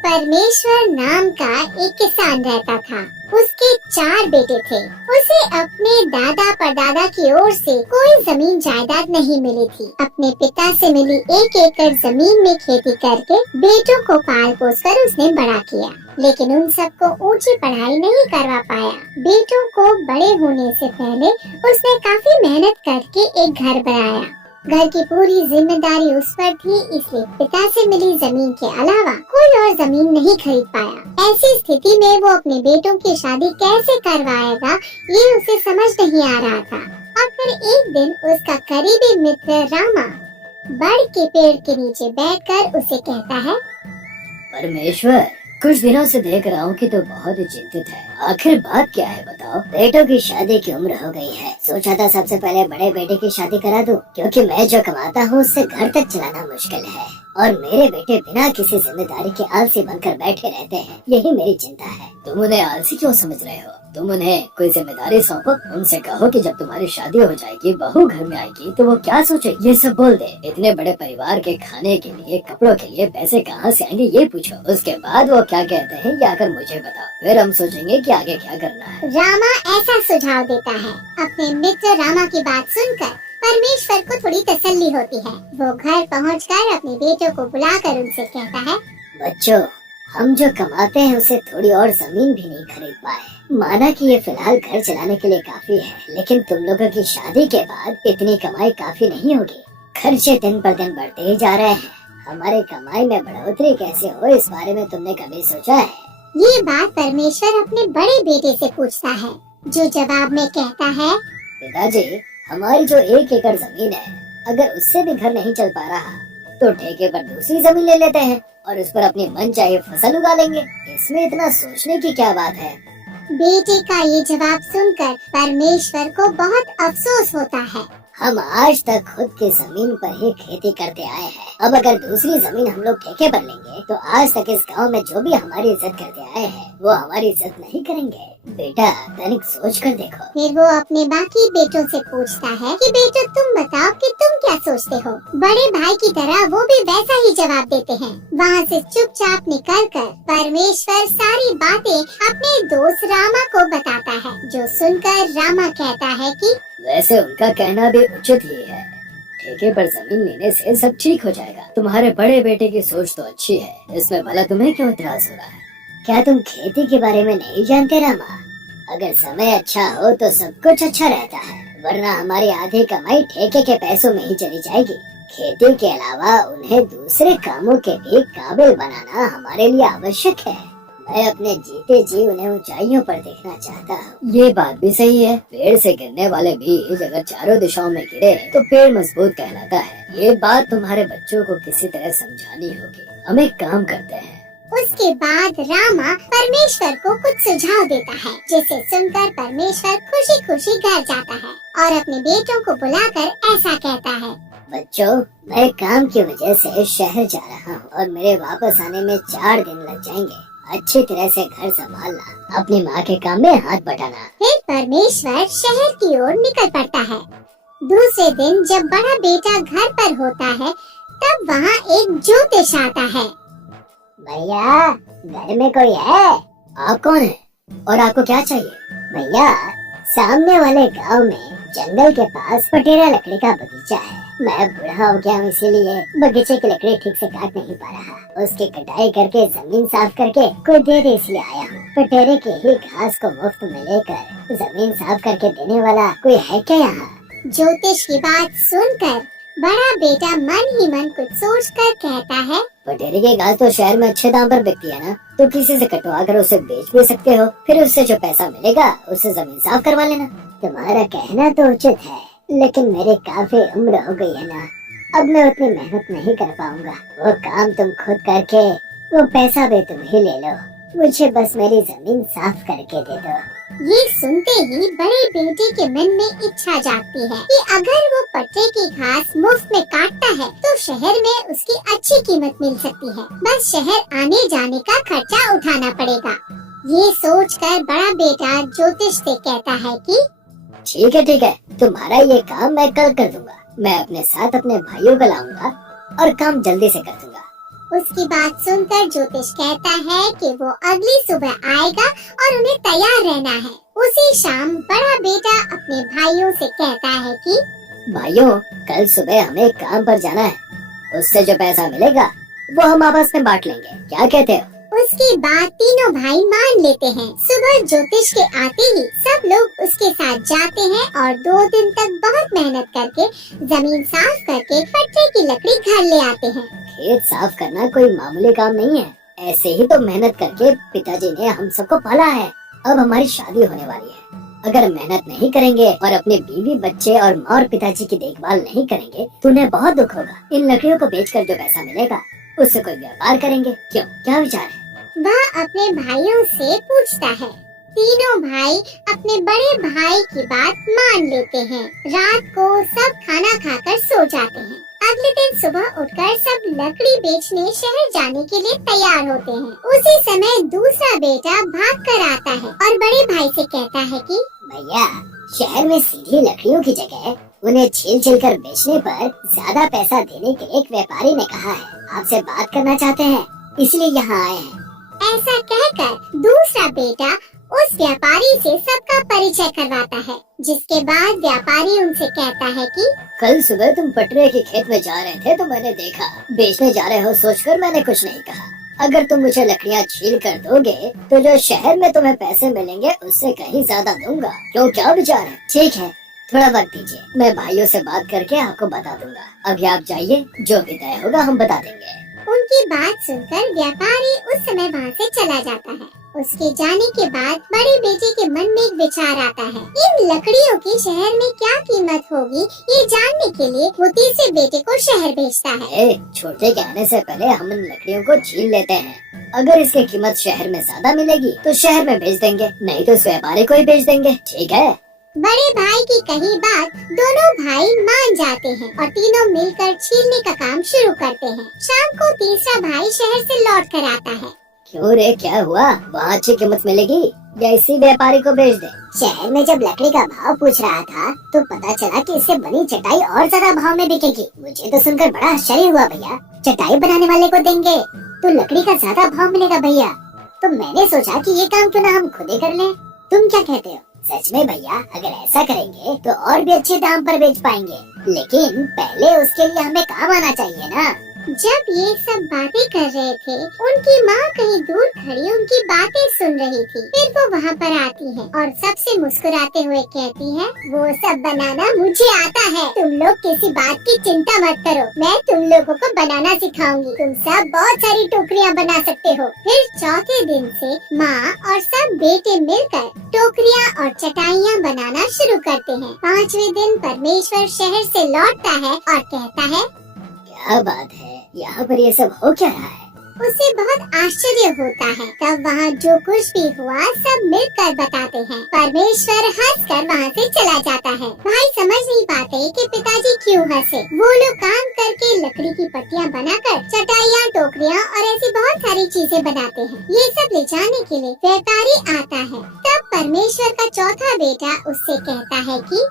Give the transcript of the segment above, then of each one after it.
परमेश्वर नाम का एक किसान रहता था। उसके 4 बेटे थे। उसे अपने दादा परदादा की ओर से कोई जमीन जायदाद नहीं मिली थी। अपने पिता से मिली 1 एकड़ जमीन में खेती करके बेटों को पाल पोस कर उसने बड़ा किया, लेकिन उन सबको ऊंची पढ़ाई नहीं करवा पाया। बेटों को बड़े होने से पहले उसने काफी मेहनत करके एक घर बनाया। घर की पूरी जिम्मेदारी उस पर थी, इसलिए पिता से मिली जमीन के अलावा कोई और जमीन नहीं खरीद पाया। ऐसी स्थिति में वो अपने बेटों की शादी कैसे करवाएगा, ये उसे समझ नहीं आ रहा था। और फिर एक दिन उसका करीबी मित्र रामा बड़ के पेड़ के नीचे बैठकर उसे कहता है, परमेश्वर, कुछ दिनों से देख रहा हूँ कि तू बहुत ही चिंतित है। आखिर बात क्या है बताओ। बेटों की शादी की उम्र हो गई है। सोचा था सबसे पहले बड़े बेटे की शादी करा दूं, क्योंकि मैं जो कमाता हूँ उससे घर तक चलाना मुश्किल है और मेरे बेटे बिना किसी जिम्मेदारी के आलसी बनकर बैठे रहते हैं। यही मेरी चिंता है। तुम उन्हें आलसी क्यों समझ रहे हो? तुम उन्हें कोई जिम्मेदारी सौंपो। उनसे कहो कि जब तुम्हारी शादी हो जाएगी, बहू घर में आएगी, तो वो क्या सोचेगी ये सब बोल दे। इतने बड़े परिवार के खाने के लिए, कपड़ों के लिए पैसे कहाँ से आएंगे ये पूछो। उसके बाद वो क्या कहते हैं ये आकर मुझे बताओ, फिर हम सोचेंगे कि आगे क्या करना है। रामा ऐसा सुझाव देता है। अपने मित्र रामा की बात सुनकर परमेश्वर को थोड़ी तसल्ली होती है। वो घर पहुंचकर अपने बेटों को बुलाकर उनसे कहता है, बच्चों, हम जो कमाते हैं उसे थोड़ी और जमीन भी नहीं खरीद पाए। माना कि ये फिलहाल घर चलाने के लिए काफी है, लेकिन तुम लोगों की शादी के बाद इतनी कमाई काफी नहीं होगी। खर्चे दिन पर दिन बढ़ते ही जा रहे हैं। हमारे कमाई में बढ़ोतरी कैसे हो, इस बारे में तुमने कभी सोचा है? ये बात परमेश्वर अपने बड़े बेटे से पूछता है, जो जवाब में कहता है, पिताजी, हमारी जो 1 एकड़ जमीन है, अगर उससे भी घर नहीं चल पा रहा तो ठेके पर दूसरी जमीन ले लेते हैं और उस पर अपनी मनचाही फसल उगा लेंगे। इसमें इतना सोचने की क्या बात है? बेटे का ये जवाब सुनकर परमेश्वर को बहुत अफसोस होता है। हम आज तक खुद की जमीन पर ही खेती करते आए हैं। अब अगर दूसरी जमीन हम लोग ठेके पर लेंगे तो आज तक इस गांव में जो भी हमारी इज्जत करते आए हैं वो हमारी इज्जत नहीं करेंगे। बेटा, तनिक सोच कर देखो। फिर वो अपने बाकी बेटों से पूछता है कि बेटो, तुम बताओ कि तुम क्या सोचते हो। बड़े भाई की तरह वो भी वैसा ही जवाब देते हैं। वहाँ से चुपचाप निकलकर परमेश्वर सारी बातें अपने दोस्त रामा को बताता है, जो सुनकर रामा कहता है कि वैसे उनका कहना भी उचित ही है। ठेके पर जमीन लेने से सब ठीक हो जाएगा। तुम्हारे बड़े बेटे की सोच तो अच्छी है, इसमें भला तुम्हें क्यों इतराज हो रहा है? क्या तुम खेती के बारे में नहीं जानते रामा? अगर समय अच्छा हो तो सब कुछ अच्छा रहता है, वरना हमारी आधी कमाई ठेके के पैसों में ही चली जाएगी। खेती के अलावा उन्हें दूसरे कामों के भी काबिल बनाना हमारे लिए आवश्यक है। मैं अपने जीते जी उन्हें ऊंचाइयों पर देखना चाहता हूँ। ये बात भी सही है। पेड़ से गिरने वाले बीज अगर चारों दिशाओं में गिरे तो पेड़ मजबूत कहलाता है। ये बात तुम्हारे बच्चों को किसी तरह समझानी होगी। हम एक काम करते हैं। उसके बाद रामा परमेश्वर को कुछ सुझाव देता है, जिसे सुनकर परमेश्वर खुशी खुशी घर जाता है और अपने बेटों को बुलाकर ऐसा कहता है, बच्चों, मैं काम की वजह से शहर जा रहा हूँ और मेरे वापस आने में 4 दिन लग जाएंगे। अच्छी तरह से घर संभालना, अपनी माँ के काम में हाथ बटाना। फिर परमेश्वर शहर की ओर निकल पड़ता है। दूसरे दिन जब बड़ा बेटा घर पर होता है, तब वहाँ एक ज्योतिष आता है। भैया, घर में कोई है? आप कौन है और आपको क्या चाहिए? भैया, सामने वाले गांव में जंगल के पास पटेरा लकड़ी का बगीचा है। मैं बूढ़ा हो गया हूँ, इसीलिए बगीचे की लकड़ी ठीक से काट नहीं पा रहा। उसकी कटाई करके जमीन साफ करके कोई दे दे इसलिए आया हूँ। पटेरे के ही घास को मुफ्त में लेकर जमीन साफ करके देने वाला कोई है क्या यहाँ? ज्योतिष की बात सुनकर बड़ा बेटा मन ही मन कुछ सोचकर कहता है, पटेरे की घास तो शहर में अच्छे दाम पर बिकती है ना, तो किसी से कटवा कर उसे बेच भी सकते हो। फिर उससे जो पैसा मिलेगा उससे जमीन साफ करवा लेना। तुम्हारा कहना तो उचित है, लेकिन मेरी काफी उम्र हो गई है ना, अब मैं उतनी मेहनत नहीं कर पाऊंगा। वो काम तुम खुद करके वो पैसा भी तुम ही ले लो। मुझे बस मेरी जमीन साफ करके दे दो। ये सुनते ही बड़े बेटे के मन में इच्छा जागती है कि अगर वो पटरे की घास मुफ्त में काटता है तो शहर में उसकी अच्छी कीमत मिल सकती है। बस शहर आने जाने का खर्चा उठाना पड़ेगा। ये सोचकर बड़ा बेटा ज्योतिष से कहता है कि ठीक है, तुम्हारा ये काम मैं कल कर दूंगा। मैं अपने साथ अपने भाइयों को लाऊंगा और काम जल्दी से कर दूंगा। उसकी बात सुनकर ज्योतिष कहता है कि वो अगली सुबह आएगा और उन्हें तैयार रहना है। उसी शाम बड़ा बेटा अपने भाइयों से कहता है कि भाइयों, कल सुबह हमें काम पर जाना है, उससे जो पैसा मिलेगा वो हम आपस में बांट लेंगे, क्या कहते हो? उसकी बात तीनों भाई मान लेते हैं। सुबह ज्योतिष के आते ही सब लोग उसके साथ जाते हैं और 2 दिन तक बहुत मेहनत करके जमीन साफ करके पट्टे की लकड़ी घर ले आते हैं। खेत साफ करना कोई मामूली काम नहीं है, ऐसे ही तो मेहनत करके पिताजी ने हम सबको पाला है। अब हमारी शादी होने वाली है, अगर मेहनत नहीं करेंगे और अपने बीवी बच्चे और माँ और पिताजी की देखभाल नहीं करेंगे तो उन्हें बहुत दुख होगा। इन लकड़ियों को बेचकर जो पैसा मिलेगा उससे कोई व्यापार करेंगे, क्यों, क्या विचार है? वह अपने भाइयों से पूछता है। तीनों भाई अपने बड़े भाई की बात मान लेते हैं। रात को सब खाना खाकर सो जाते हैं। अगले दिन सुबह उठकर सब लकड़ी बेचने शहर जाने के लिए तैयार होते हैं। उसी समय दूसरा बेटा भाग कर आता है और बड़े भाई से कहता है कि भैया, शहर में सीधी लकड़ियों की जगह उन्हें छील कर बेचने पर ज्यादा पैसा देने के एक व्यापारी ने कहा है, आपसे बात करना चाहते हैं, इसलिए यहाँ आए हैं। ऐसा कहकर दूसरा बेटा उस व्यापारी से सबका परिचय करवाता है, जिसके बाद व्यापारी उनसे कहता है कि कल सुबह तुम पटरे के खेत में जा रहे थे तो मैंने देखा, बेचने जा रहे हो सोचकर मैंने कुछ नहीं कहा। अगर तुम मुझे लकड़ियाँ छील कर दोगे तो जो शहर में तुम्हें पैसे मिलेंगे उससे कहीं ज्यादा दूंगा, क्यों, क्या विचार है? ठीक है, थोड़ा वक्त दीजिए, मैं भाइयों से बात करके आपको बता दूंगा। अभी आप जाइए, जो भी तय होगा हम बता देंगे। उनकी बात सुनकर व्यापारी उस समय वहाँ से चला जाता है। उसके जाने के बाद बड़े बेटे के मन में एक विचार आता है। इन लकड़ियों की शहर में क्या कीमत होगी, ये जानने के लिए वो तीसरे बेटे को शहर भेजता है। छोटे के आने से पहले हम इन लकड़ियों को छील लेते हैं। अगर इसकी कीमत शहर में ज्यादा मिलेगी तो शहर में भेज देंगे, नहीं तो इस व्यापारी को ही भेज देंगे, ठीक है? बड़े भाई की कही बात दोनों भाई मान जाते हैं और तीनों मिलकर छीलने का काम शुरू करते हैं। शाम को तीसरा भाई शहर से लौट कर आता है। क्यों रे, क्या हुआ? वहाँ अच्छी कीमत मिलेगी या इसी व्यापारी को भेज दे? शहर में जब लकड़ी का भाव पूछ रहा था तो पता चला कि इससे बनी चटाई और ज्यादा भाव में बिकेगी। मुझे तो सुनकर बड़ा आश्चर्य हुआ। भैया, चटाई बनाने वाले को देंगे तो लकड़ी का ज्यादा भाव मिलेगा भैया। तो मैंने सोचा कि ये काम क्यों न हम खुद ही कर लें। तुम क्या कहते हो? सच में भैया, अगर ऐसा करेंगे तो और भी अच्छे दाम पर बेच पाएंगे, लेकिन पहले उसके लिए हमें काम आना चाहिए ना। जब ये सब बातें कर रहे थे, उनकी माँ कहीं दूर खड़ी उनकी बातें सुन रही थी। फिर वो वहाँ पर आती है और सबसे मुस्कुराते हुए कहती है, वो सब बनाना मुझे आता है, तुम लोग किसी बात की चिंता मत करो, मैं तुम लोगों को बनाना सिखाऊंगी, तुम सब बहुत सारी टोकरियाँ बना सकते हो। फिर चौथे दिन से माँ और सब बेटे मिलकर टोकरियाँ और चटाइयाँ बनाना शुरू करते हैं। 5वें दिन परमेश्वर शहर से लौटता है और कहता है, क्या बात है, यहाँ पर ये सब हो क्या रहा है? उसे बहुत आश्चर्य होता है। तब वहाँ जो कुछ भी हुआ सब मिलकर बताते हैं। परमेश्वर हंसकर वहाँ से चला जाता है। भाई समझ नहीं पाते कि पिताजी क्यों हंसे। वो लोग काम करके लकड़ी की पट्टियाँ बनाकर चटाइयाँ, टोकरियाँ और ऐसी बहुत सारी चीजें बनाते हैं। ये सब ले जाने के लिए व्यापारी आता है। तब परमेश्वर का चौथा बेटा उससे कहता है कि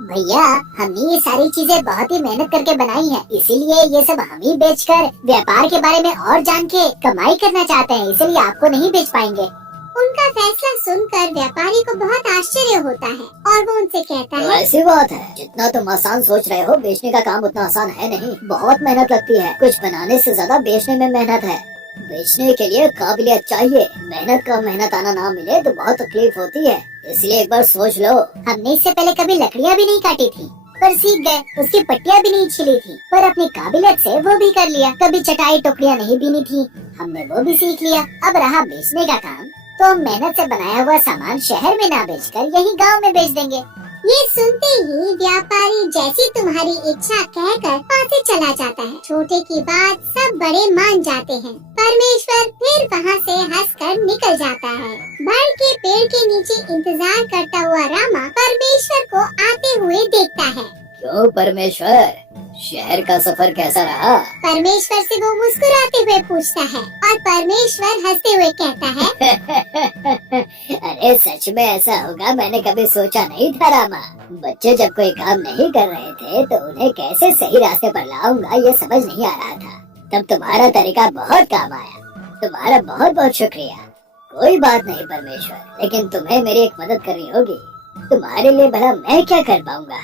भैया, हमने ये सारी चीजें बहुत ही मेहनत करके बनाई है, इसीलिए ये सब हम ही बेचकर व्यापार के बारे में और जान के कमाई करना चाहते हैं, इसलिए आपको नहीं बेच पाएंगे। उनका फैसला सुनकर व्यापारी को बहुत आश्चर्य होता है और वो उनसे कहता है, ऐसी बात है, जितना तुम आसान सोच रहे हो, बेचने का काम उतना आसान है नहीं, बहुत मेहनत लगती है। कुछ बनाने से ज्यादा बेचने में मेहनत है। बेचने के लिए काबिलियत चाहिए, मेहनत का मेहनत आना ना मिले तो बहुत तकलीफ होती है, इसलिए एक बार सोच लो। हमने इससे पहले कभी लकड़ियाँ भी नहीं काटी थी, पर सीख गए। उसकी पट्टियाँ भी नहीं छिली थी, पर अपनी काबिलियत से वो भी कर लिया। कभी चटाई टोकरियाँ नहीं बीनी थी, हमने वो भी सीख लिया। अब रहा बेचने का काम, तो हम मेहनत से बनाया हुआ सामान शहर में ना बेचकर यही गांव में बेच देंगे। ये सुनते ही व्यापारी जैसी तुम्हारी इच्छा कहकर वहाँ से चला जाता है। छोटे की बात सब बड़े मान जाते हैं। परमेश्वर फिर वहाँ से हंसकर निकल जाता है। बड़ के पेड़ के नीचे इंतजार करता हुआ रामा परमेश्वर को आते हुए देखता है। क्यों परमेश्वर, शहर का सफर कैसा रहा? परमेश्वर से वो मुस्कुराते हुए पूछता है और परमेश्वर हंसते हुए कहता है, अरे सच में ऐसा होगा, मैंने कभी सोचा नहीं था रामा। बच्चे जब कोई काम नहीं कर रहे थे तो उन्हें कैसे सही रास्ते पर लाऊंगा ये समझ नहीं आ रहा था। तब तुम्हारा तरीका बहुत काम आया। तुम्हारा बहुत बहुत शुक्रिया। कोई बात नहीं परमेश्वर, लेकिन तुम्हें मेरी एक मदद करनी होगी। तुम्हारे लिए भला मैं क्या कर पाऊंगा?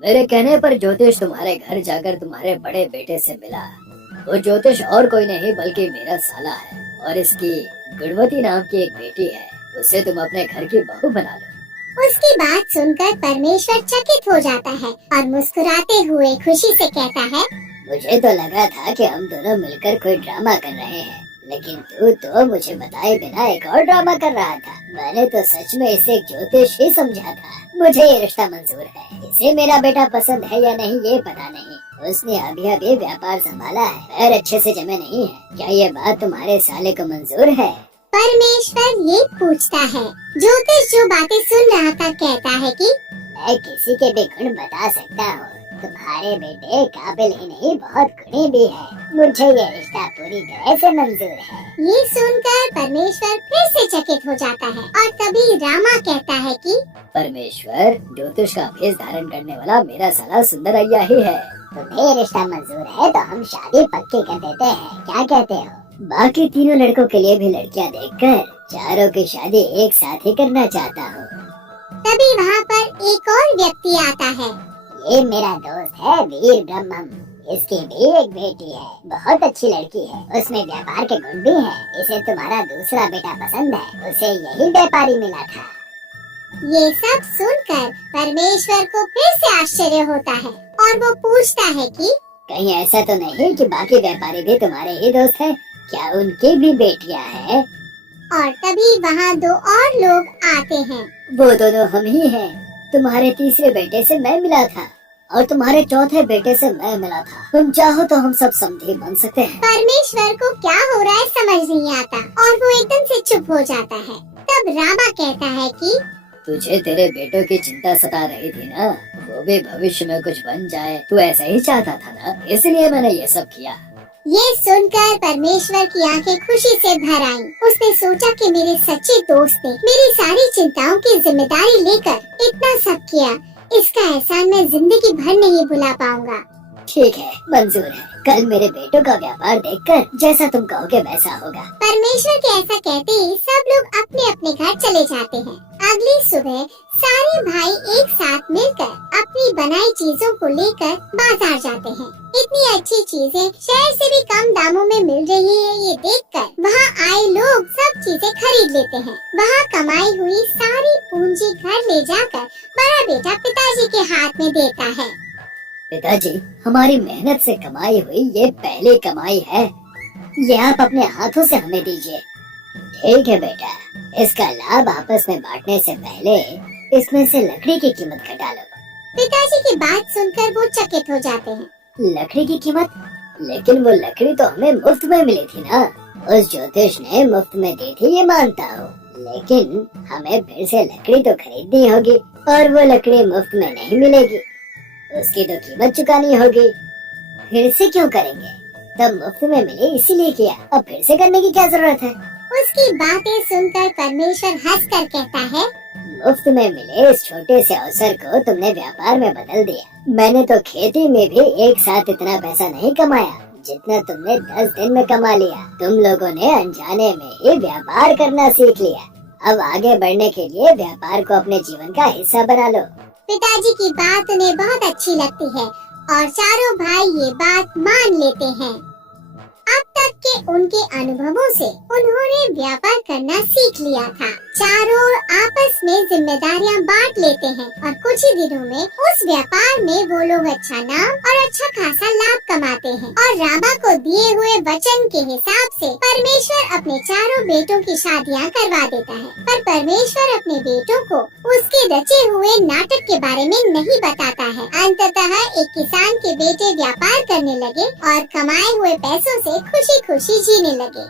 मेरे कहने पर ज्योतिष तुम्हारे घर जाकर तुम्हारे बड़े बेटे से मिला। वो ज्योतिष और कोई नहीं बल्कि मेरा साला है, और इसकी गुणवती नाम की एक बेटी है। उसे तुम अपने घर की बहू बना लो। उसकी बात सुनकर परमेश्वर चकित हो जाता है और मुस्कुराते हुए खुशी से कहता है, मुझे तो लगा था कि हम दोनों मिलकर कोई ड्रामा कर रहे हैं, लेकिन तू तो मुझे बताए बिना एक और ड्रामा कर रहा था। मैंने तो सच में इसे एक ज्योतिष ही समझा था। मुझे ये रिश्ता मंजूर है। इसे मेरा बेटा पसंद है या नहीं ये पता नहीं। उसने अभी व्यापार संभाला है, पैर अच्छे से जमे नहीं है। क्या ये बात तुम्हारे साले को मंजूर है? परमेश्वर ये पूछता है। ज्योतिष जो बातें सुन रहा था कहता है कि मैं किसी के भी गुण बता सकता हूँ। तुम्हारे बेटे काबिल ही नहीं बहुत गुणी भी है। मुझे ये रिश्ता पूरी तरह से मंजूर है। ये सुनकर परमेश्वर फिर से चकित हो जाता है और तभी रामा कहता है कि परमेश्वर, ज्योतिष का भेष धारण करने वाला मेरा साला सुंदरैया ही है। तुम्हें ये रिश्ता मंजूर है तो हम शादी पक्की कर देते हैं, क्या कहते हो? बाकी तीनों लड़कों के लिए भी लड़कियां देखकर चारों की शादी एक साथ ही करना चाहता हूँ। तभी वहाँ पर एक और व्यक्ति आता है। ये मेरा दोस्त है वीर ब्रह्मम। इसकी भी एक बेटी है, बहुत अच्छी लड़की है। उसमें व्यापार के गुण भी है। इसे तुम्हारा दूसरा बेटा पसंद है। उसे यही व्यापारी मिला था। ये सब सुनकर परमेश्वर को फिर से आश्चर्य होता है और वो पूछता है कि कहीं ऐसा तो नहीं कि बाकी व्यापारी भी तुम्हारे ही दोस्त हैं? क्या उनकी भी बेटियां हैं? और तभी वहाँ दो और लोग आते हैं। वो दोनों हम ही हैं। तुम्हारे तीसरे बेटे से मैं मिला था और तुम्हारे चौथे बेटे से मैं मिला था। तुम चाहो तो हम सब समधी बन सकते हैं। परमेश्वर को क्या हो रहा है समझ नहीं आता और वो एकदम से चुप हो जाता है। तब रामा कहता है कि तुझे तेरे बेटों की चिंता सता रही थी ना, वो भी भविष्य में कुछ बन जाए। तू ऐसा ही चाहता था ना, इसलिए मैंने ये सब किया। ये सुनकर परमेश्वर की आंखें खुशी से भर आईं। उसने सोचा कि मेरे सच्चे दोस्त ने मेरी सारी चिंताओं की जिम्मेदारी लेकर इतना सब किया। इसका एहसान मैं जिंदगी भर नहीं भुला पाऊंगा। ठीक है, मंजूर है। कल मेरे बेटों का व्यापार देखकर जैसा तुम कहोगे वैसा होगा। परमेश्वर के ऐसा कहते ही सब लोग अपने अपने घर चले जाते हैं। अगली सुबह सारे भाई एक साथ मिलकर अपनी बनाई चीजों को लेकर बाजार जाते हैं। इतनी अच्छी चीजें शहर से भी कम दामों में मिल रही है, ये देखकर वहाँ आए लोग सब चीजें खरीद लेते हैं। वहाँ कमाई हुई सारी पूंजी घर ले जाकर बड़ा बेटा पिताजी के हाथ में देता है। पिताजी, हमारी मेहनत से कमाई हुई ये पहली कमाई है। ये आप अपने हाथों से हमें दीजिए। ठीक है बेटा, इसका लाभ आपस में बांटने से पहले इसमें से लकड़ी की कीमत घटा लो। पिताजी की बात सुनकर वो चकित हो जाते हैं। लकड़ी की कीमत? लेकिन वो लकड़ी तो हमें मुफ्त में मिली थी ना। उस ज्योतिष ने मुफ्त में दी थी ये मानता हूँ, लेकिन हमें फिर से लकड़ी तो खरीदनी होगी और वो लकड़ी मुफ्त में नहीं मिलेगी। उसकी तो कीमत चुकानी होगी। फिर से क्यों करेंगे? तब मुफ्त में मिले इसीलिए किया, अब फिर से करने की क्या जरूरत है? उसकी बातें सुनकर परमेश्वर हंसकर कहता है, मुफ्त में मिले इस छोटे से अवसर को तुमने व्यापार में बदल दिया। मैंने तो खेती में भी एक साथ इतना पैसा नहीं कमाया जितना तुमने 10 दिन में कमा लिया। तुम लोगों ने अनजाने में ही व्यापार करना सीख लिया। अब आगे बढ़ने के लिए व्यापार को अपने जीवन का हिस्सा बना लो। पिताजी की बात उन्हें बहुत अच्छी लगती है और चारों भाई ये बात मान लेते हैं। अब तक के उनके अनुभवों से उन्होंने व्यापार करना सीख लिया था। चारों आपस में जिम्मेदारियां बांट लेते हैं और कुछ ही दिनों में उस व्यापार में वो लोग अच्छा नाम और अच्छा खासा लाभ कमाते हैं। और रामा को दिए हुए वचन के हिसाब से परमेश्वर अपने चारों बेटों की शादियां करवा देता है। पर परमेश्वर अपने बेटों को उसके रचे हुए नाटक के बारे में नहीं बताता है। अंततः एक किसान के बेटे व्यापार करने लगे और कमाए हुए पैसों से खुशी खुशी जीने लगे।